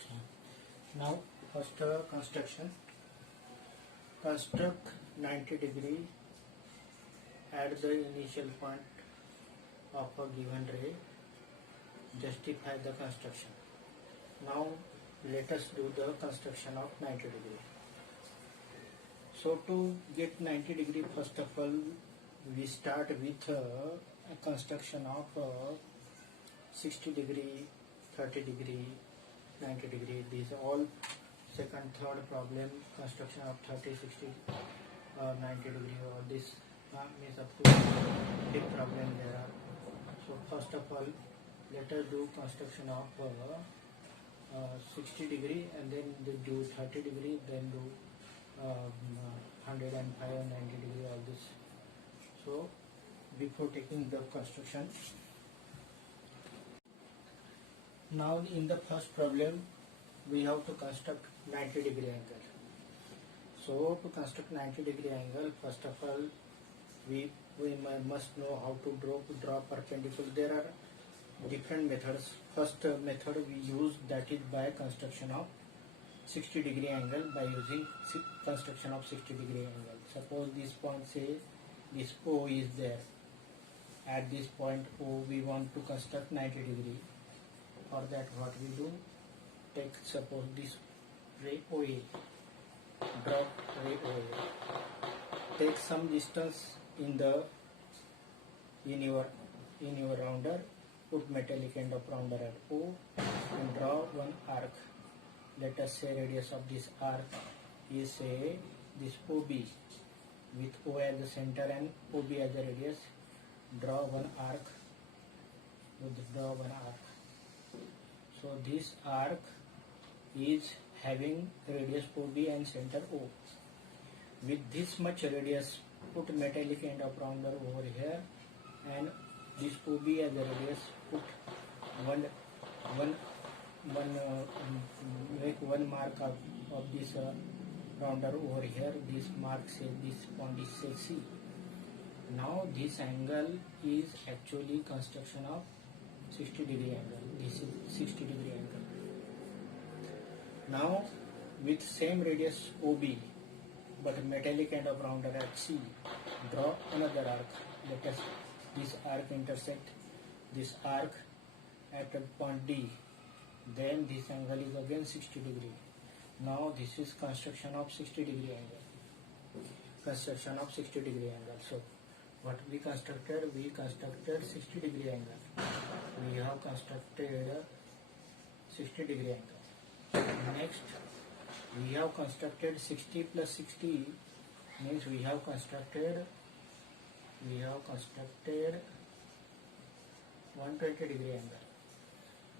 construction. Now first construction. Construct 90 degree at the initial point of a given ray. Justify the construction. Now let us do the construction of 90 degree. So to get 90 degree, first of all we start with a construction of 60 degree, 30 degree, 90 degree. These are all second, third problem, construction of 30, 60, 90 degree. All this is up to big problem there are. So first of all, let us do construction of 60 degree, and then do 30 degree, then do 105 and 90 degree, all this. So before taking the construction, now in the first problem we have to construct 90 degree angle. So to construct 90 degree angle, first of all we must know how to draw perpendicular. There are different methods. First method we use, that is by construction of 60 degree angle, by using construction of 60 degree angle. Suppose this point, say this O is there. At this point O we want to construct 90 degree. For that what we do, take suppose this ray OA, draw ray OA. Take some distance in your rounder. Put metallic end of rounder at O and draw one arc. Let us say radius of this arc is, say, this OB, with O as the center and OB as the radius. Draw one arc. Draw one arc. So this arc is having radius OB and center O. With this much radius, put metallic end of rounder over here, and this OB as the radius, put make one mark of this rounder over here. This mark, say this point is, say C. Now this angle is actually construction of 60 degree angle. This is 60 degree angle. Now with same radius OB but metallic end of rounder at C, draw another arc. Let us this arc intersect this arc at a point D. Then this angle is again 60 degree. Now this is construction of 60 degree angle. Construction of 60 degree angle. So what we constructed 60 degree angle. We have constructed 60 degree angle. Next we have constructed 60 plus 60 means we have constructed 120 degree angle.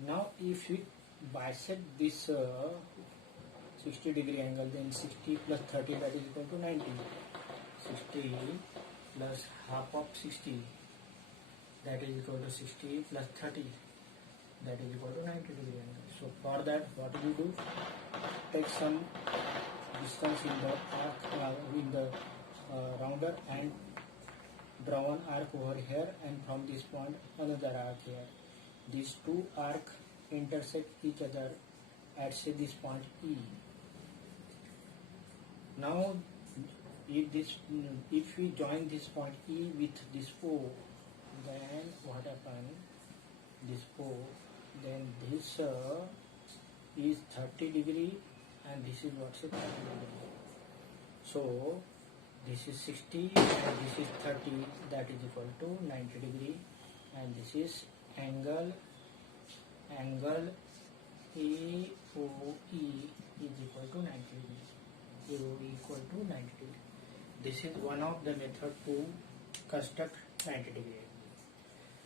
Now if we bisect this 60 degree angle, then 60 plus 30, that is equal to 90. 60 plus half of 60, that is equal to 60 plus 30, that is equal to 90 degree angle. So for that what we do, take some distance in the rounder and draw one arc over here, and from this point another arc here. These two arcs intersect each other at, say, this point E. Now if we join this point E with this O, then what happens? This O, then this is 30 degree and this is what's 30 degree. So this is 60 and this is 30, that is equal to 90 degree, and this is angle AOE is equal to 90 degree. AOE equal to 90 degree. This is one of the method to construct 90 degree.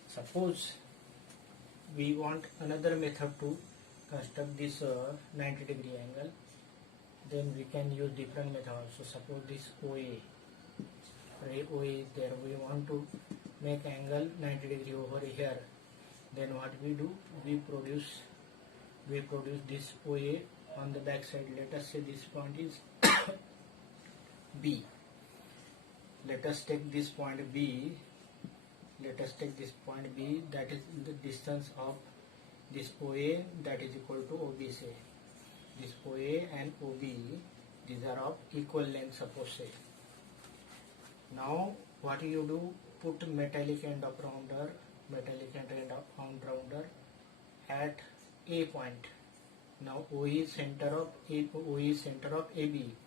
Suppose we want another method to construct this 90 degree angle, then we can use different method also. Suppose this OA, ray OA is there, we want to make angle 90 degree over here. Then what we do, we produce this OA on the back side. Let us say this point is B. Let us take this point B. Let us take this point B, that is the distance of this OA, that is equal to OB, say. this OA and OB, these are of equal length, suppose say. Now what you do, put metallic end of rounder at A point. Now O is center of AB,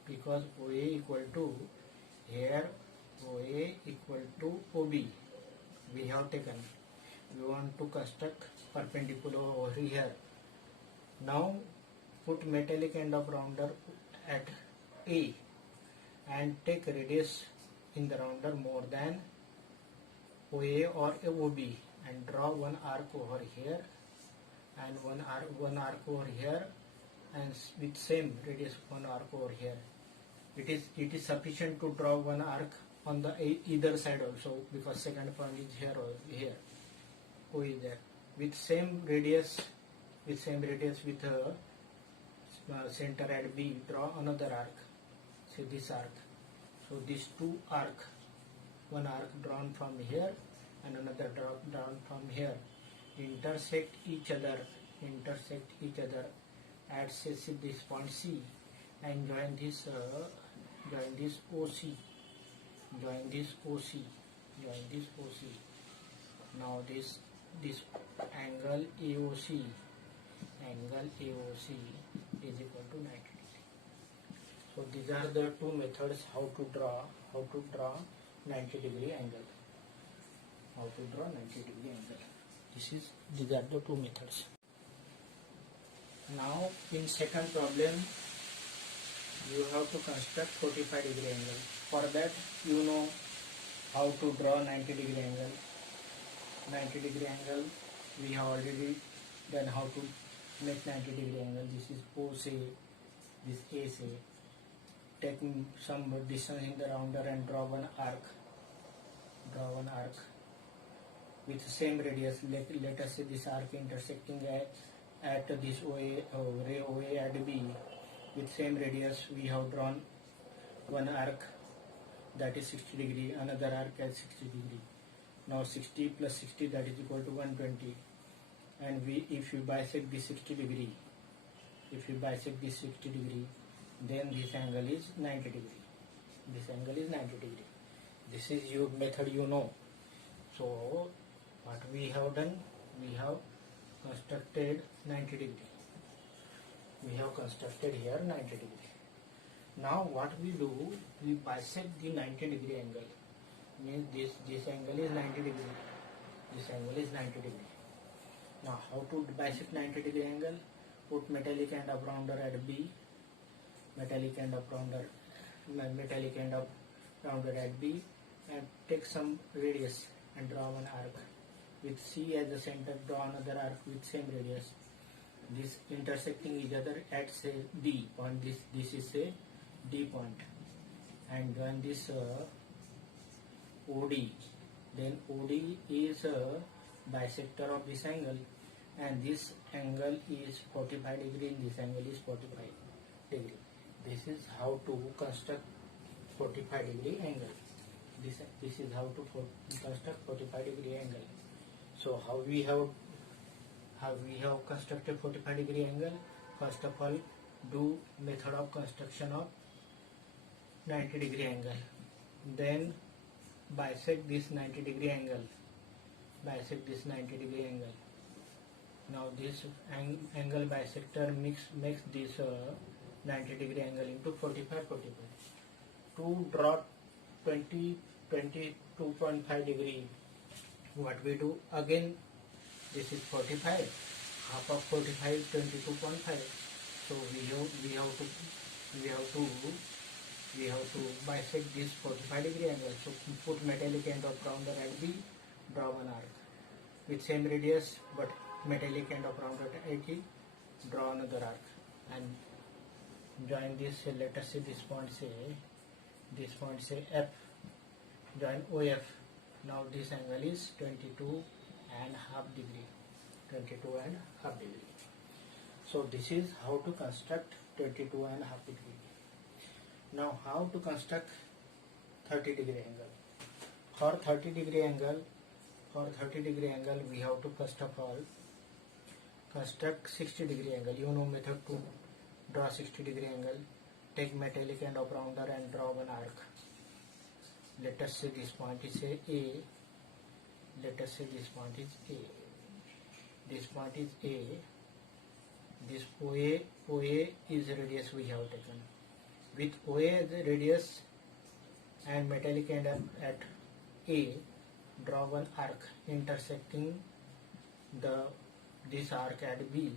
because OA equal to, here OA equal to OB we have taken. We want to construct perpendicular over here. Now put metallic end of rounder at A and take radius in the rounder more than OA or OB and draw one arc over here and one arc over here, and with same radius one arc over here. It is sufficient to draw one arc on the either side also, because second point is here or here. O is there with same radius with center at B. Draw another arc, say this arc. So these two arc, one arc drawn from here and another drawn from here, intersect each other at say this point C, and join this OC. Now this angle AOC is equal to 90 degree. So these are the two methods how to draw 90 degree angle. These are the two methods. Now in second problem, you have to construct 45 degree angle. For that, you know how to draw 90 degree angle. 90 degree angle we have already done. How to make 90 degree angle. This is O say, this A say. Take some distance in the rounder and draw one arc with same radius. Let us say this arc intersecting at this ray OA at B with same radius. We have drawn one arc, that is 60 degree, another arc at 60 degree. Now 60 plus 60, that is equal to 120. And if you bisect this 60 degree, then this angle is 90 degree. This is your method, you know. So what we have done, we have constructed 90 degree. We have constructed here 90 degree. Now what we do, we bisect the 90 degree angle. Means this angle is 90 degree. Now how to bisect 90 degree angle? Put metallic end of rounder at B. Metallic end of rounder at B, and take some radius and draw one arc. With C as the center, draw another arc with same radius. This intersecting each other at say D point. This is a D point, and join this OD. Then OD is a bisector of this angle, and this angle is 45 degree. This angle is 45 degree. This is how to construct 45 degree angle. This is how to construct 45 degree angle. So how we have constructed 45 degree angle? First of all, do method of construction of 90 degree angle. Then bisect this 90 degree angle. Now this angle bisector makes this 90 degree angle into 45. To draw 22.5 degree, what we do, again this is 45, half of 45 is 22.5. So we have to bisect this 45 degree angle. So put metallic end of rounder at B, draw one arc with same radius, but metallic end of rounder at 80, draw another arc, and join this. Let us say this point say F, join OF. Now this angle is 22.5 degree. So this is how to construct 22.5 degree. Now how to construct 30 degree angle. For 30 degree angle, we have to first of all construct 60 degree angle. You know method 2. Draw 60-degree angle. Take metallic end of rounder and draw one arc. Let us say this point is A. Let us say this point is A. This point is A. This OA is radius we have taken. With OA as a radius and metallic end at A, draw one arc intersecting this arc at B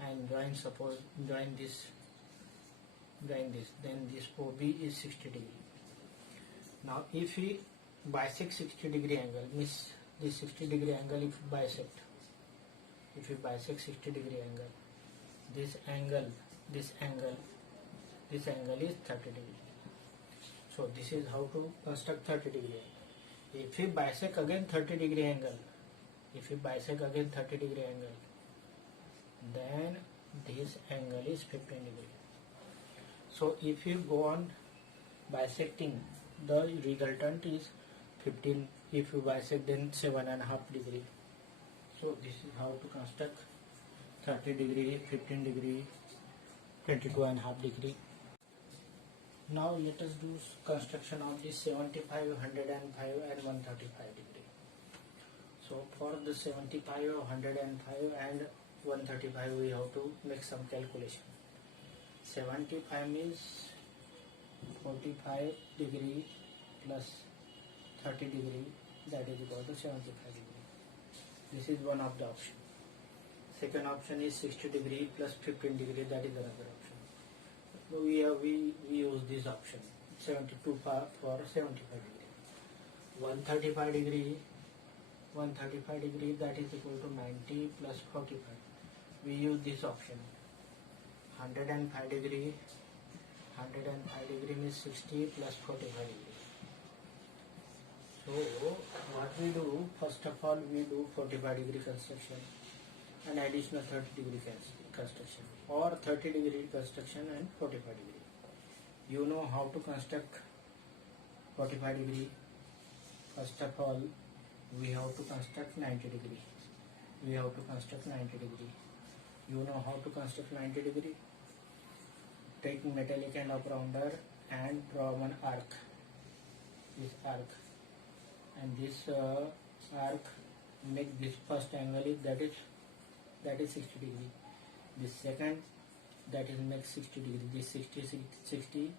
and join this, then this OB is 60 degree. Now if we bisect 60 degree angle, means this 60 degree angle if we bisect 60 degree angle, this angle is 30 degree. So this is how to construct 30 degree angle. If we bisect again 30 degree angle, then this angle is 15 degree. So if you go on bisecting, the resultant is 15. If you bisect, then 7.5 degree. So this is how to construct 30 degree, 15 degree, 22.5 degree. Now let us do construction of this 75, 105 and 135 degree. So for the 75, 105 and 135 we have to make some calculation. 75 means 45 degree plus 30 degree, that is equal to 75 degree. This is one of the option. Second option is 60 degree plus 15 degree, that is another option. So we use this option 72 for 75 degree. 135 degree, that is equal to 90 plus 45. We use this option. 105 degree means 60 plus 45 degree. So what we do, first of all we do 45 degree construction and additional 30 degree construction, or 30 degree construction and 45 degree. You know how to construct 45 degree. First of all we have to construct 90 degree. You know how to construct 90 degree? Take metallic end of rounder and draw one arc. This arc, and this arc make this first angle is that is 60 degree. This second, that is make 60 degree. This 60,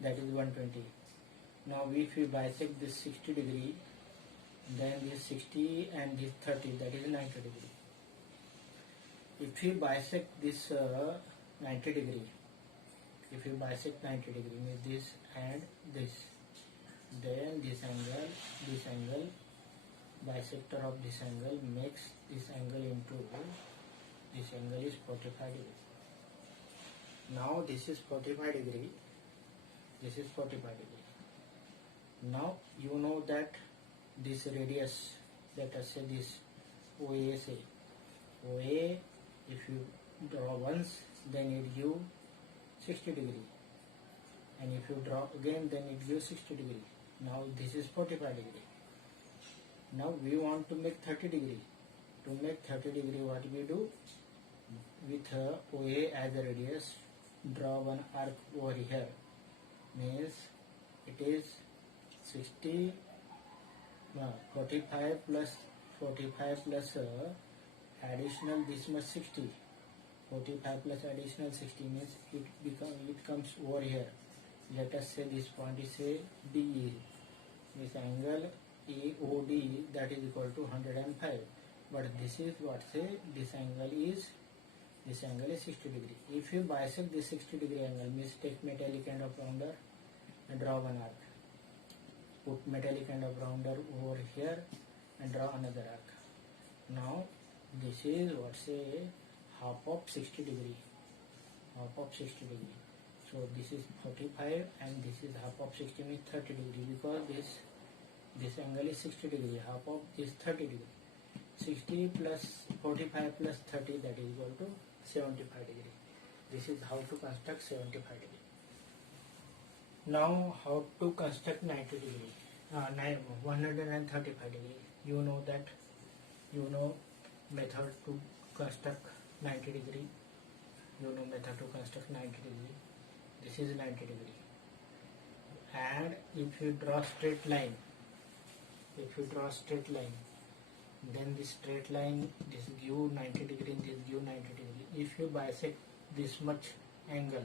that is 120. Now if we bisect this 60 degree, then this 60 and this 30, that is 90 degree. If we bisect this 90 degree, means this and this, then this angle, bisector of this angle makes this angle into, this angle is 45 degree. Now this is 45 degree, Now you know that this radius, let us say this OA, if you draw once, then it gives 60 degree, and if you draw again, then it gives 60 degree. Now this is 45 degree. Now we want to make 30 degree. To make 30 degree, what we do? With OA as a radius, draw one arc over here. Means it is 60, 45 plus additional this much 60. 45 plus additional 60 means it comes over here. Let us say this point is say DE. This angle AOD, that is equal to 105. But this is what say this angle is 60 degree. If you bisect this 60 degree angle, means take metallic end of rounder and draw one arc. Put metallic end of rounder over here and draw another arc. Now this is what say half of 60 degree. So this is 45 and this is half of 60 means 30 degree, because this angle is 60 degree, half of this 30 degree. 60 plus 45 plus 30, that is equal to 75 degree. This is how to construct 75 degree. Now how to construct 90 degree, 135 degree. You know that, method to construct 90 degree. you know method to construct 90 degree. This is 90 degree. And if you draw straight line, then this straight line, this give 90 degree and this give 90 degree. If you bisect this much angle,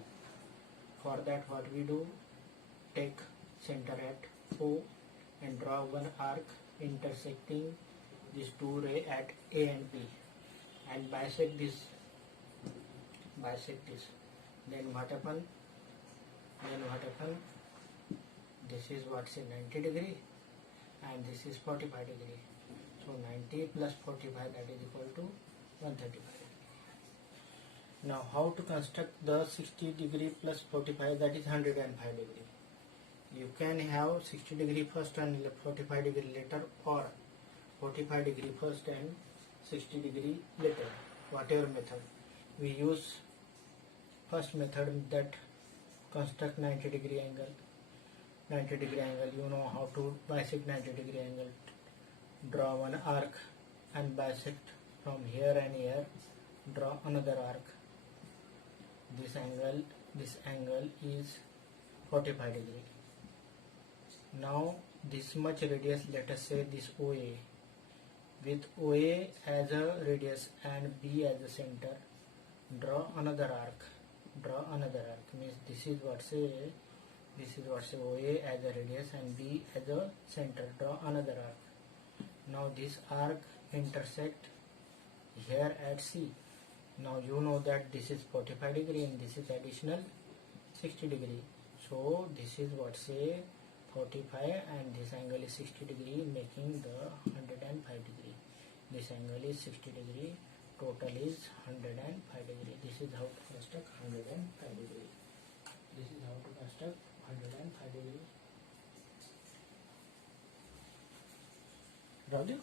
for that what we do, take center at O and draw one arc intersecting these two rays at A and B and bisect this. Then what happen? This is what say 90 degree and this is 45 degree. So 90 plus 45, that is equal to 135. Now how to construct the 60 degree plus 45, that is 105 degree. You can have 60 degree first and 45 degree later, or 45 degree first and 60 degree later, whatever method. We use first method, that construct 90 degree angle. You know how to bisect 90 degree angle. Draw one arc and bisect from here and here. Draw another arc. This angle is 45 degree. Now this much radius, let us say this OA, with OA as a radius and B as a center, draw another arc. Means this is what say OA as a radius and B as a center. Draw another arc. Now this arc intersect here at C. Now you know that this is 45 degree and this is additional 60 degree. So this is what say 45 and this angle is 60 degree, making the 105 degree. This angle is 60 degree. Total is 105 degree. This is how to construct 105 degree. Ravli?